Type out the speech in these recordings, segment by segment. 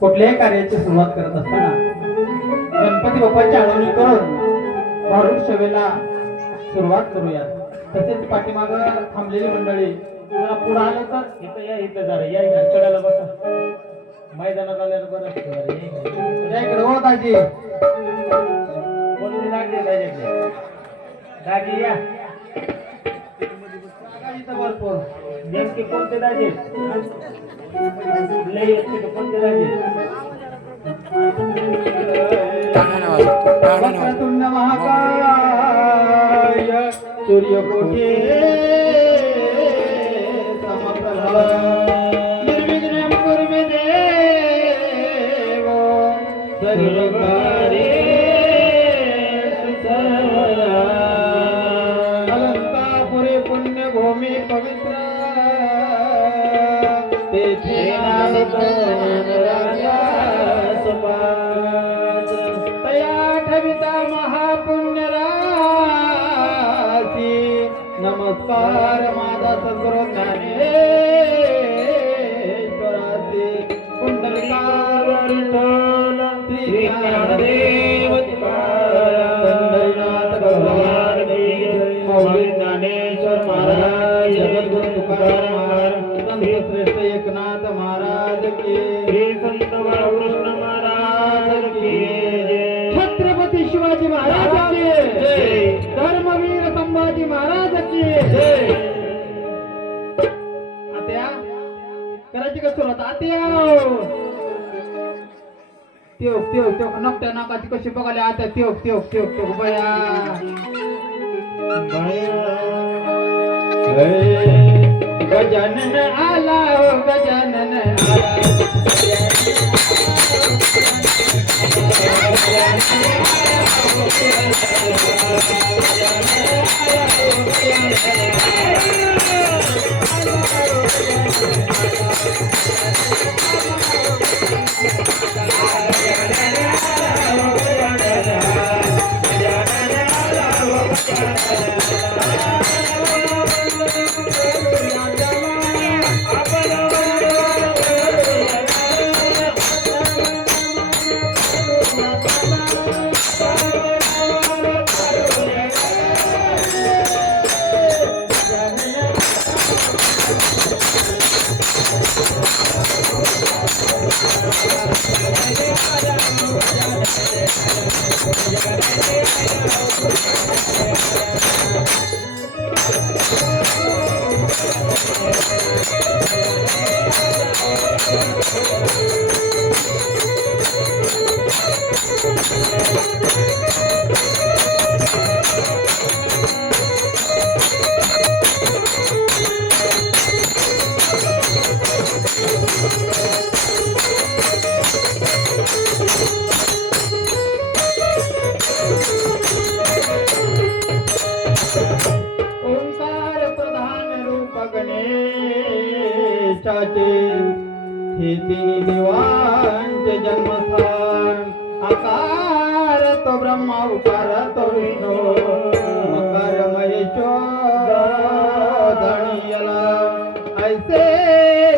कुठल्याही कार्याची सुरुवात करत असताना गणपती बाप्पाची आळवणी करून भारूड सेवेला सुरुवात करूया। तसेच पाठीमाग थांबलेली मंडळी जरा पुढे आलं तर इथं या, इथं जरा या, कडाला बसा, मैदानात आल्यावर बरं असतं। या इकडे हो दाजी, कोणती दाजी? दाजी या इथं भरपूर नेमके कोणते दाजी? लई कोणते दाजी? वक्रतुंड महाकाय सूर्यकोटी समप्रभा निर्विघ्नं कुरु मे देव सर्वकार्येषु सर्वदा। अलंकापुरी पुण्यभूमी पवित्र तेथे नमस्कार माझा सद्गुरु ज्ञानेश्वराचे कुंडलिकार विठ्ठल श्री ज्ञानदेव पंढरीनाथ भगवान मौली ज्ञानेश्वर महाराज जगद्गुरु तुकाराम महाराज संत श्रेष्ठ एकनाथ महाराज की, श्री संत बाळकृष्ण महाराज की, छत्रपती शिवाजी महाराज की जय, धर्मवीर संभाजी महाराज की जय। आत्या करायची का सुरुवात? आत्या त्यो नकट्या नाकाची कशी बघायला आत्या? त्यो बया गजानन आला, गजानन आला, ओंकार प्रधान रूप गणेशाचे हे तिन्ही देवांचे जन्मस्थान। आकार तो ब्रह्मा, उकार तो विष्णू, मकार महेश्वर धनियला, ऐसे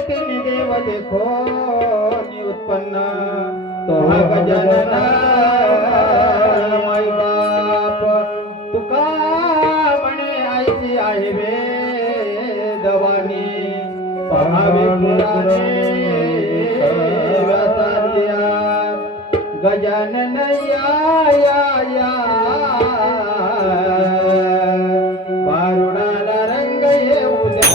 तिन्ही देव देखो उत्पन्न तो हा गजानन माई बाप। तुका म्हणे आईची आहे वेदवाणी, पहावे पुराणे व्यासादिया। गजानन या या या बारुडाला रंग येऊ द्या।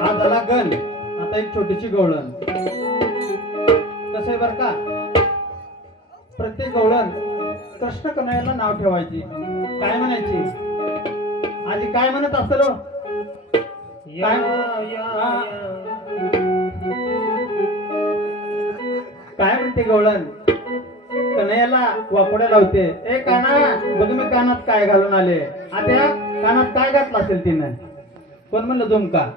आज आला गण, आता एक छोटीशी गवळण. कसं आहे बर का, प्रत्येक गवळण कृष्ण कन्हैयाला नाव ठेवायची. काय म्हणायची? आजी काय म्हणत असेल हो? काय म्हणते गवळण? कन्हैयाला वाकोड्या लावते. ए काना बघ मी कानात काय घालून आले. आता कानात काय घातलं असेल तिनं? कोण म्हणलं झुमका?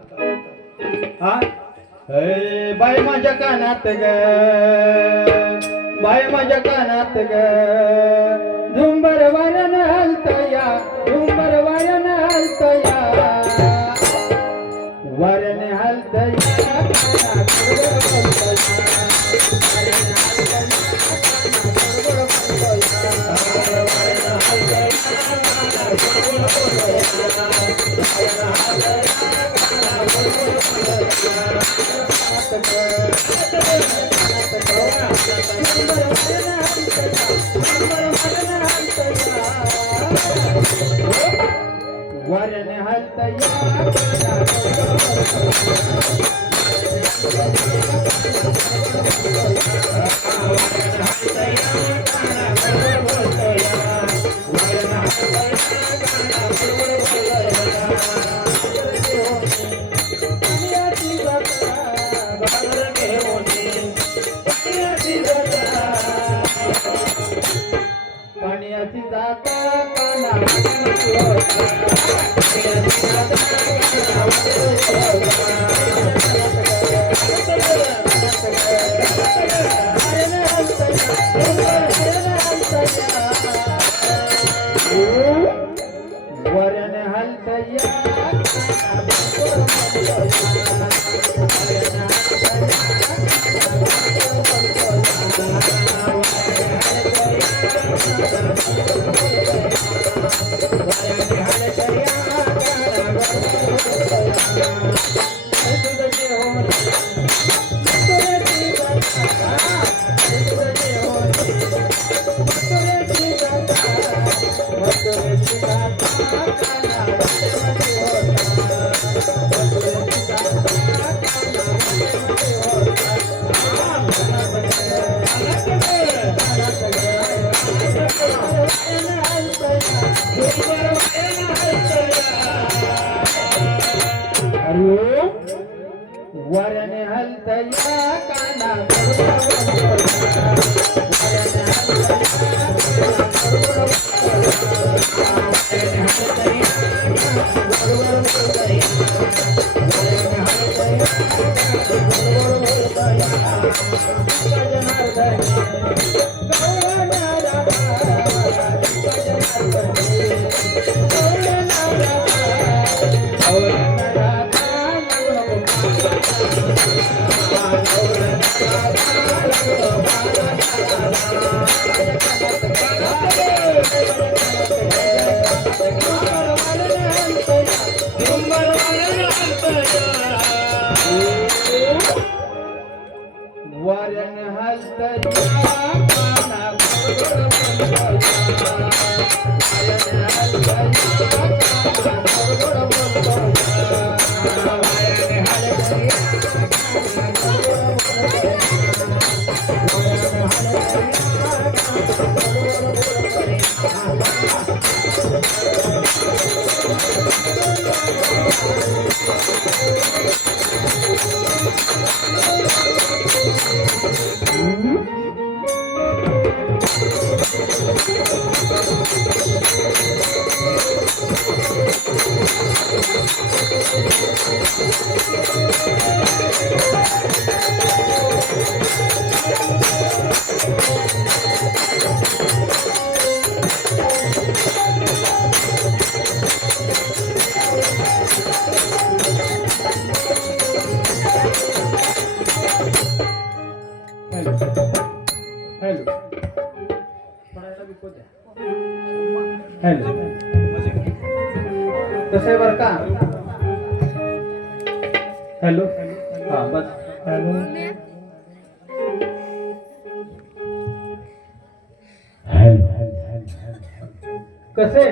हा बाई माझ्या कानात ग, बाई माझ्या कानात ग, झुंबर वाऱ्यान हलतया, झुंबर वाऱ्यान हलतया, वाऱ्याने हलतया. वाऱ्याने हलतया. पाण्याची जाता काना वाऱ्याने हलतया. वाऱ्याने हलतया काना वाऱ्याने कसं बर का? हॅलो हा बस हॅलो कसे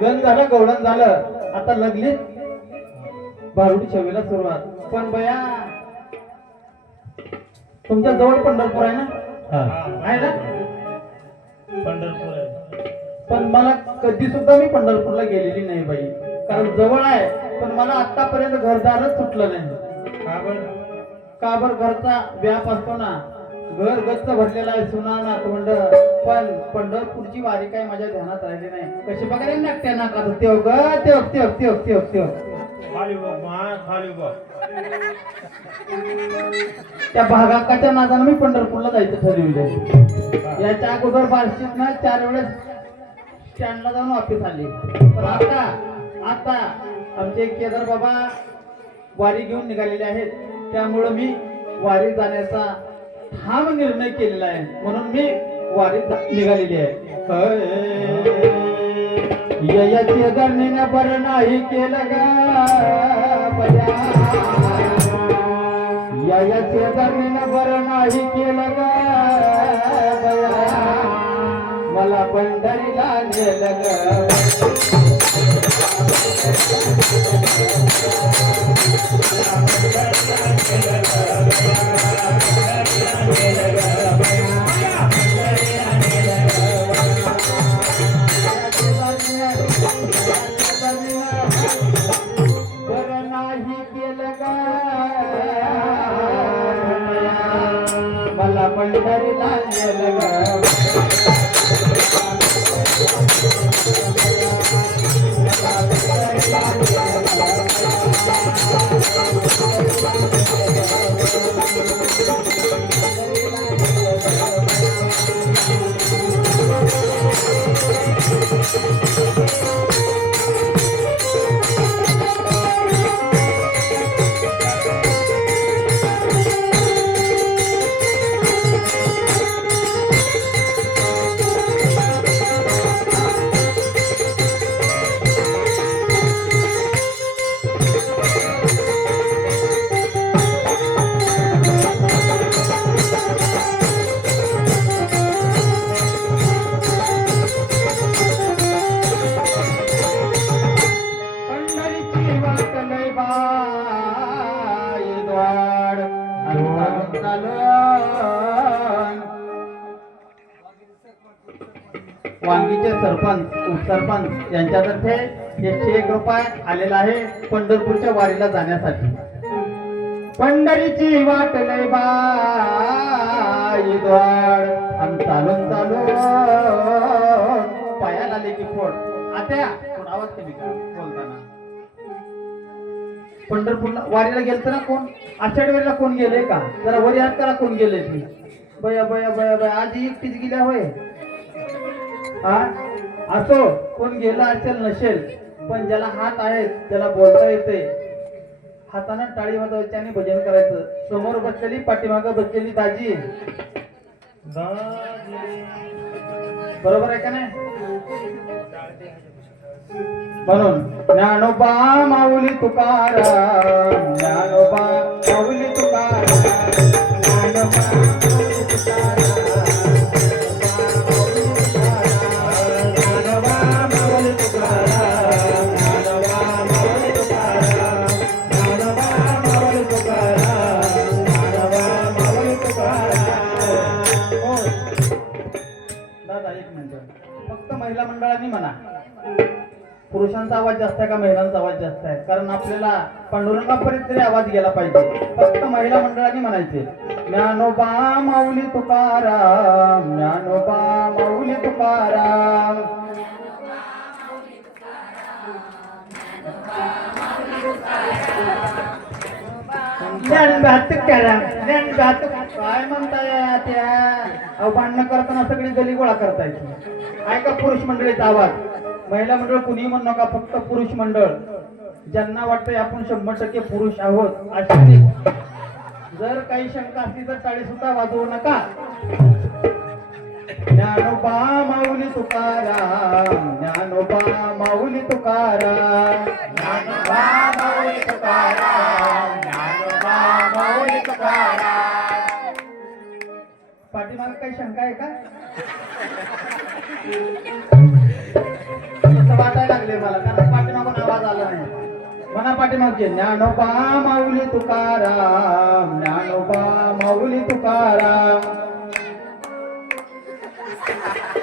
गण झालं गवळण झालं आता लगली बारुडी छवेला सुरुवात. पण बया तुमच्या जवळ पंढरपूर आहे ना? आहे ना पंढरपूर आहे. पण मला कधी सुद्धा मी पंढरपूरला गेलेली नाही बाई, कारण जवळ आहे पण मला आतापर्यंत घरदारच सुटलं नाही. का बर घरचा व्याप असतो ना, घर गच्च भरलेला आहे सुना नातवंड, पण पंढरपूरची वारी काय माझ्या ध्यानात राहिली नाही. कशी बघा नाट्या नाका तेव ग तेव तेव तेव तेव तेव त्या भागाकाच्या नादानं मी पंढरपूरला जायचं ठरवलंय. याच्या अगोदर बार्शीत ना 4 वेळेस स्टँडला जाऊन वापस आले. पण आता आमचे केदार बाबा वारी घेऊन निघालेले आहेत, त्यामुळं मी वारी जाण्याचा ठाम निर्णय केलेला आहे, म्हणून मी वारीत निघालेली आहे. याची गणनेनं बरं नाही केलं ग बया, याची गणनेनं बरं नाही केलं ग बया, मला पंढरीला नेलं ग. बरं नाही केलं ग मला पंढरीला नेलं ग. वांगीचे सरपंच उपसरपंच यांच्यातर्फे 101 रुपये आलेला आहे पंढरपूरच्या वारीला जाण्यासाठी. पंढरीची वाट लय बाई द्वाड आणि चालून चालून पायाला आले की फोड. आता थोडा आवाज कमी करा बोलताना. पंढरपूरला वारीला गेलत ना कोण? आषाढ वेळेला कोण गेले का? जरा वर याद करा कोण गेले ती. बया बया बया बया आज एकटीच गेल्या होय. असो कोण गेला असेल नसेल, पण ज्याला हात आहेत ज्याला बोलता येते हातानं टाळी वाजवायची आणि भजन करायचं. समोर बसलेली पाठीमागं बसलेली दाजी बरोबर आहे का नाही? म्हणून ज्ञानोबा माऊली तुकाराम, ज्ञानोबा माऊली तुकाराम, ज्ञानोबा माऊली तुकाराम. महिला मंडळांनी म्हणा. पुरुषांचा आवाज जास्त आहे का महिलांचा आवाज जास्त आहे? कारण आपल्याला पांडुरंगापर्यंत तरी आवाज गेला पाहिजे. फक्त महिला मंडळांनी म्हणायचे ज्ञानोबा माऊली तुकाराम, ज्ञानोबा माऊली तुकाराम. काय म्हणताय त्या? अहो भांडणं करताना सगळी गली गोळा करतायची. ऐका पुरुष मंडळीचा आवाज. महिला मंडळ कुणी म्हणू नका, फक्त पुरुष मंडळ. ज्यांना वाटतंय आपण 100% पुरुष आहोत अशाने जर काही शंका असली तर टाळी सुद्धा वाजवू नका. ज्ञानोबा माऊली तुकाराम, ज्ञानोबा माऊली तुकाराम, ज्ञानोबा माऊली तुकाराम, ज्ञानोबा माऊली तुकाराम. पाठीमागे काही शंका आहे का? असं वाटायला लागले मला, कारण पाठीमागून आवाज आला नाही. म्हणा पाठीमागचे ज्ञानोबा माऊली तुकाराम, ज्ञानोबा माऊली तुकाराम.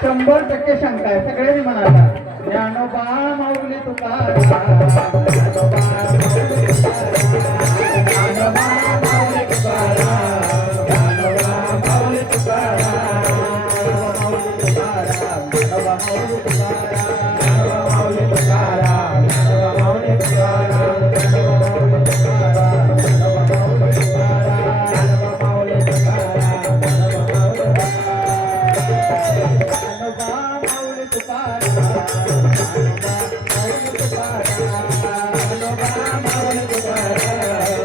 100% शंका आहे, सगळे म्हणाला ज्ञानोबा माऊली तुकाराम, ज्ञानोबा माऊली तुकाराम, ज्ञानोबा माऊली तुकाराम, ज्ञानोबा माऊली तुकाराम, ज्ञानोबा माऊली तुकाराम, ज्ञानोबा माऊली तुकाराम, ज्ञानोबा माऊली तुकाराम, ज्ञानोबा माऊली तुकाराम, ज्ञानोबा माऊली तुकाराम,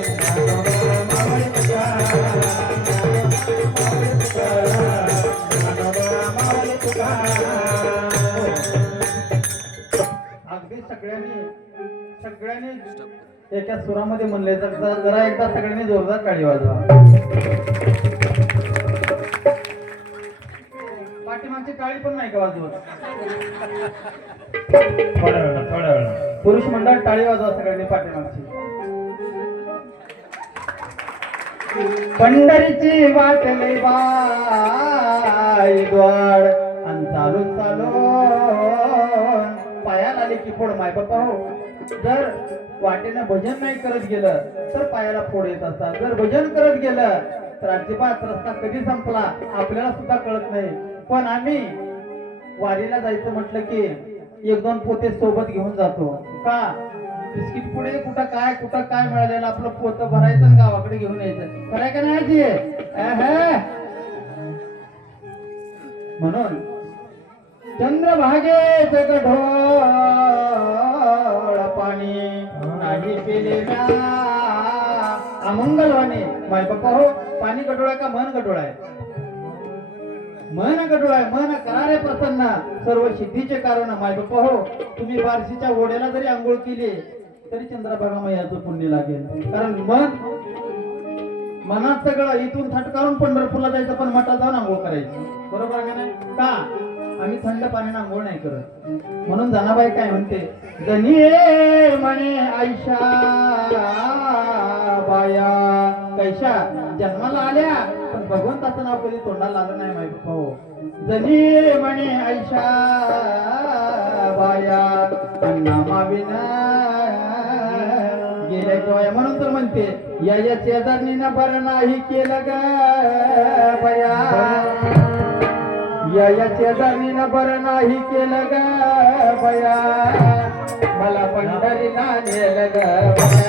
ज्ञानोबा माऊली तुकाराम, अगदी सगळ्यांनी एका सुरामध्ये म्हणले तर जरा एकदा सगळ्यांनी जोरदार टाळी वाजवा. पाठीमागची टाळी पण नाही का वाजवत? थोड्या वेळा पुरुष मंडळ टाळी वाजवा सगळ्यांनी पाठीमागची. पंढरीची वाट लई बाई द्वाड आणि चालू पायाला आले की फोड. माय बाप्पा हो, जर वाटेनं भजन नाही करत गेलं तर पायाला फोड येत असतात. जर भजन करत गेलं तर अजिबात रस्ता कधी संपला आपल्याला सुद्धा कळत नाही. पण आम्ही वारीला जायचं म्हटलं की 1-2 पोते सोबत घेऊन जातो. का? बिस्किट पुढे कुठं काय मिळालेलं आपलं पोतं भरायचं आणि गावाकडे घेऊन यायचं. खरं का नाही? म्हणून चंद्रभागेच गढोळ पाणी नाही पिले अमंगलवाणी. माय बाप्पा हो, पाणी गढोळ आहे का मन गढोळ आहे? मन गढोळ आहे. मन करारे प्रसन्न सर्व सिद्धीचे कारण. माय बाप्पा हो, तुम्ही बार्शीच्या ओढ्याला जरी आंघोळ केली तरी चंद्रभागा मैयाचं पुण्य लागेल. कारण मनात सगळं इथून थटकारून पंढरपूरला जायचं पण मठात जाऊन आंघोळ करायची. बरोबर का नाही? का? आम्ही थंड पाण्याने आंघोळ नाही करत. म्हणून जनाबाई काय म्हणते, जनिये म्हणे आयशा बाया कैशा जन्माला आल्या पण भगवंताचं नाव कधी तोंडाला आलं नाही. माहिती हो, जनिये म्हणे आयशा बाया नामाविना गेल्या गोया. म्हणून तर म्हणते या शेजारणीनं बरं नाही केलं ग बया, या शेजारणीनं बरं नाही केलं ग बया, मला पंढरीला नेलं ग बया.